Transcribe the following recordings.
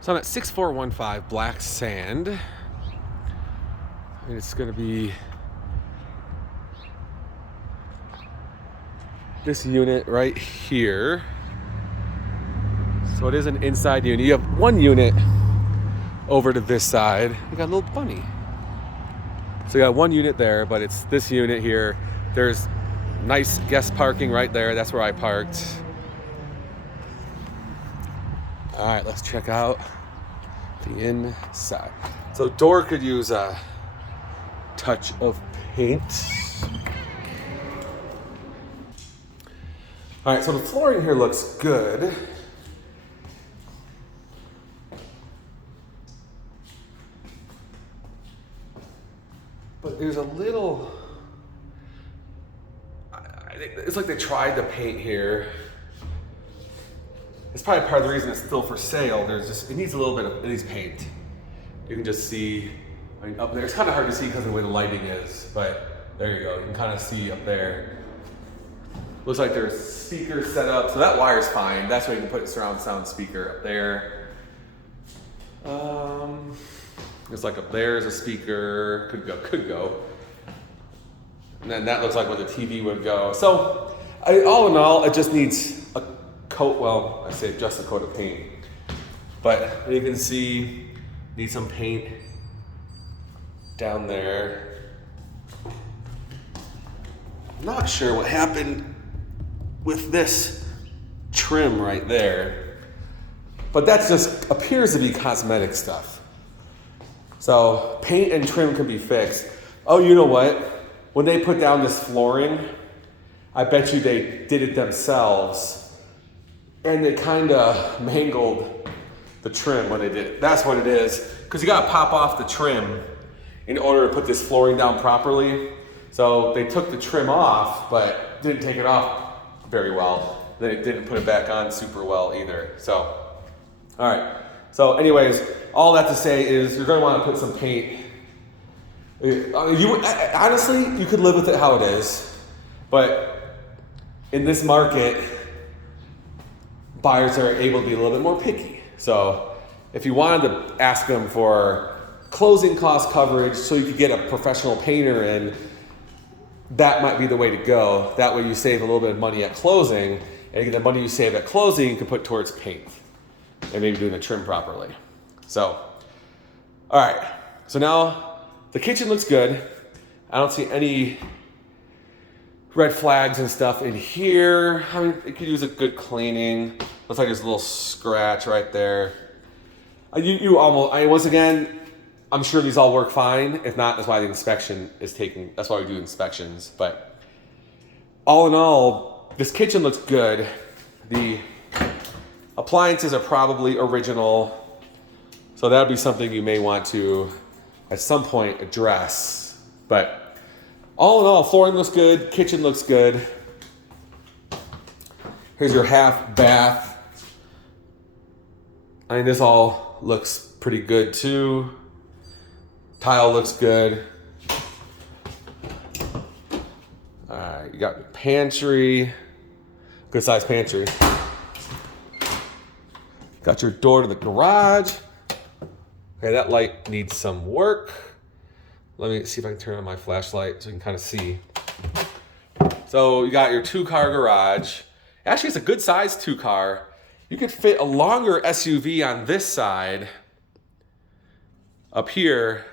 So I'm at 6415 Black Sand. And it's going to be this unit right here. So it is an inside unit. You have one unit over to this side. You got a little bunny. So you got one unit there, but it's this unit here. There's nice guest parking right there. That's where I parked. All right, let's check out the inside. So door could use a touch of paint. All right, so the flooring here looks good. But there's a little, it's like they tried to paint here. It's probably part of the reason it's still for sale. It needs a little bit of, it needs paint. You can just see, I mean, up there, it's kind of hard to see because of the way the lighting is, but there you go. You can kind of see up there. Looks like there's speakers set up, so that wire's fine. That's why you can put a surround sound speaker up there. It's like up there is a speaker, could go. And then that looks like where the TV would go. So, all in all, it just needs a coat, well, I say just a coat of paint. But you can see, need some paint down there. I'm not sure what happened with this trim right there, but that just appears to be cosmetic stuff. So paint and trim can be fixed. Oh, you know what? When they put down this flooring, I bet you they did it themselves and they kind of mangled the trim when they did it. That's what it is, because you got to pop off the trim in order to put this flooring down properly. So they took the trim off, but didn't take it off very well. They didn't put it back on super well either. So, all right. So anyways, all that to say is you're going to want to put some paint. Honestly, you could live with it how it is, but in this market, buyers are able to be a little bit more picky. So if you wanted to ask them for closing cost coverage so you could get a professional painter in, that might be the way to go. That way you save a little bit of money at closing, and the money you save at closing you can put towards paint and maybe doing the trim properly. So, all right. So now the kitchen looks good. I don't see any red flags and stuff in here. I mean, it could use a good cleaning. Looks like there's a little scratch right there. Once again, I'm sure these all work fine. If not, that's why the inspection is taking, that's why we do inspections. But all in all, this kitchen looks good. The appliances are probably original. So that'd be something you may want to, at some point, address. But all in all, flooring looks good, kitchen looks good. Here's your half bath. I mean, this all looks pretty good too. Tile looks good. All right, you got your pantry, good size pantry. Got your door to the garage. Okay, that light needs some work. Let me see if I can turn on my flashlight so you can kind of see. So you got your 2-car garage. Actually, it's a good size 2-car. You could fit a longer SUV on this side. Up here.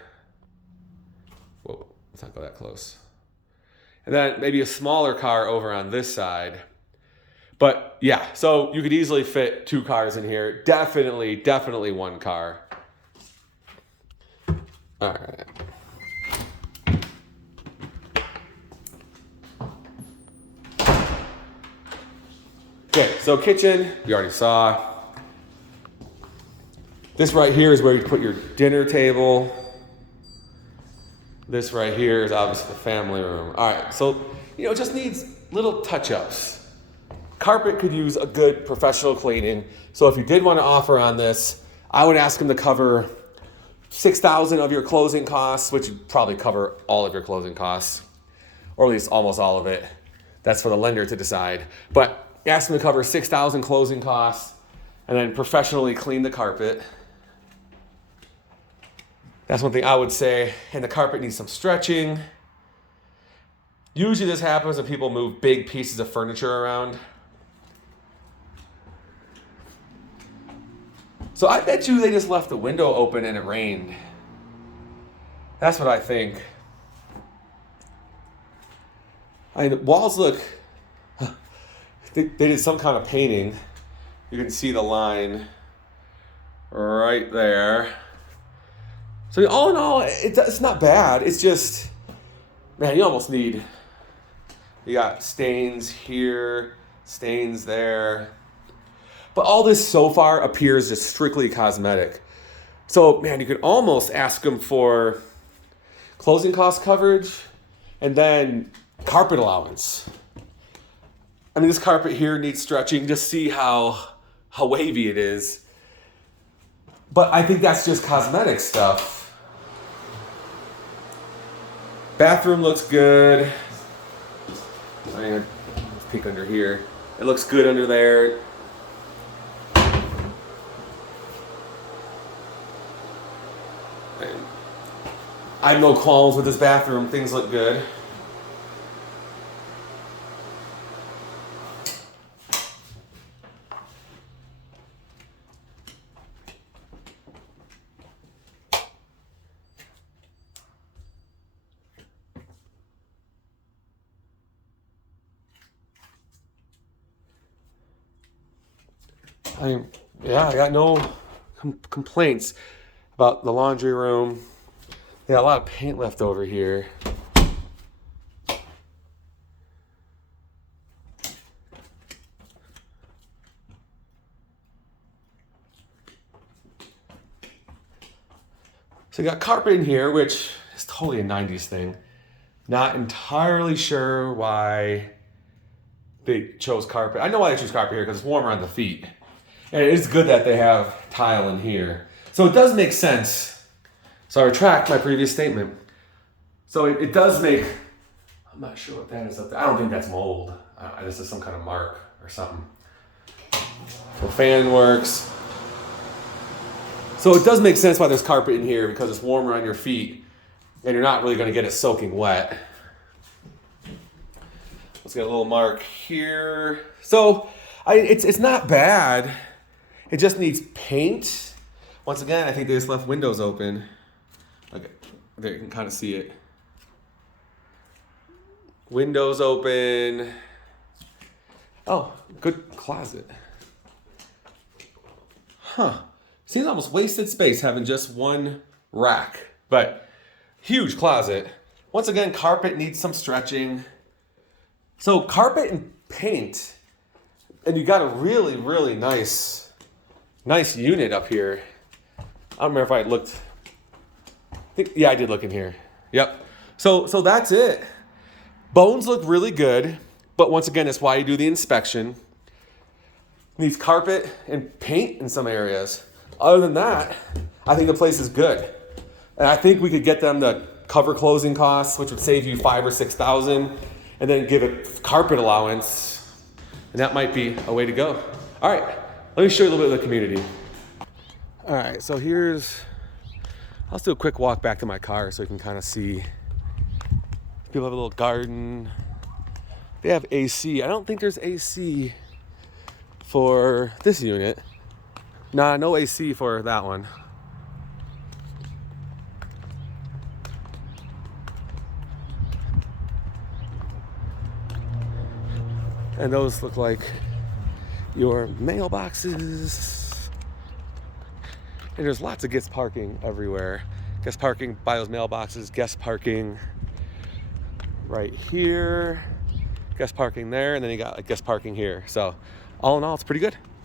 Whoa, let's not go that close. And then maybe a smaller car over on this side. But yeah, so you could easily fit 2 cars in here. Definitely 1 car. All right. Okay, so kitchen, we already saw. This right here is where you put your dinner table. This right here is obviously the family room. All right, so, it just needs little touch-ups. Carpet could use a good professional cleaning. So if you did want to offer on this, I would ask them to cover $6,000 of your closing costs, which would probably cover all of your closing costs, or at least almost all of it. That's for the lender to decide. But ask them to cover $6,000 closing costs and then professionally clean the carpet. That's one thing I would say. And the carpet needs some stretching. Usually this happens when people move big pieces of furniture around. So I bet you they just left the window open and it rained. That's what I think. I mean, walls look, they did some kind of painting. You can see the line right there. So all in all, it's not bad. It's just, man, you almost need, you got stains here, stains there. But all this so far appears just strictly cosmetic. So, man, you could almost ask them for closing cost coverage and then carpet allowance. I mean, this carpet here needs stretching. Just see how wavy it is. But I think that's just cosmetic stuff. Bathroom looks good. Let's peek under here. It looks good under there. I have no qualms with this bathroom. Things look good. I got no complaints about the laundry room. They got a lot of paint left over here. So you got carpet in here, which is totally a 90s thing. Not entirely sure why they chose carpet. I know why they choose carpet here, because it's warmer on the feet. And it is good that they have tile in here. So it does make sense. So I retract my previous statement. So it does make, I'm not sure what that is up there. I don't think that's mold. This is some kind of mark or something. So fan works. So it does make sense why there's carpet in here, because it's warmer on your feet and you're not really going to get it soaking wet. Let's get a little mark here. So it's not bad. It just needs paint. Once again, I think they just left windows open. Okay, there you can kind of see it. Windows open. Oh, good closet. Huh. Seems almost wasted space having just one rack, but huge closet. Once again, carpet needs some stretching. So carpet and paint, and you got a really, really nice unit up here. I don't remember if I looked. Yeah, I did look in here. Yep. So that's it. Bones look really good, but once again, that's why you do the inspection. Needs carpet and paint in some areas. Other than that, I think the place is good. And I think we could get them to cover closing costs, which would save you $5,000 or $6,000, and then give it carpet allowance. And that might be a way to go. All right, let me show you a little bit of the community. All right, so I'll do a quick walk back to my car so you can kind of see. People have a little garden. They have AC. I don't think there's AC for this unit. Nah, no AC for that one. And those look like your mailboxes. And there's lots of guest parking everywhere. Guest parking by those mailboxes, guest parking right here, guest parking there, and then you got like guest parking here. So all in all, it's pretty good.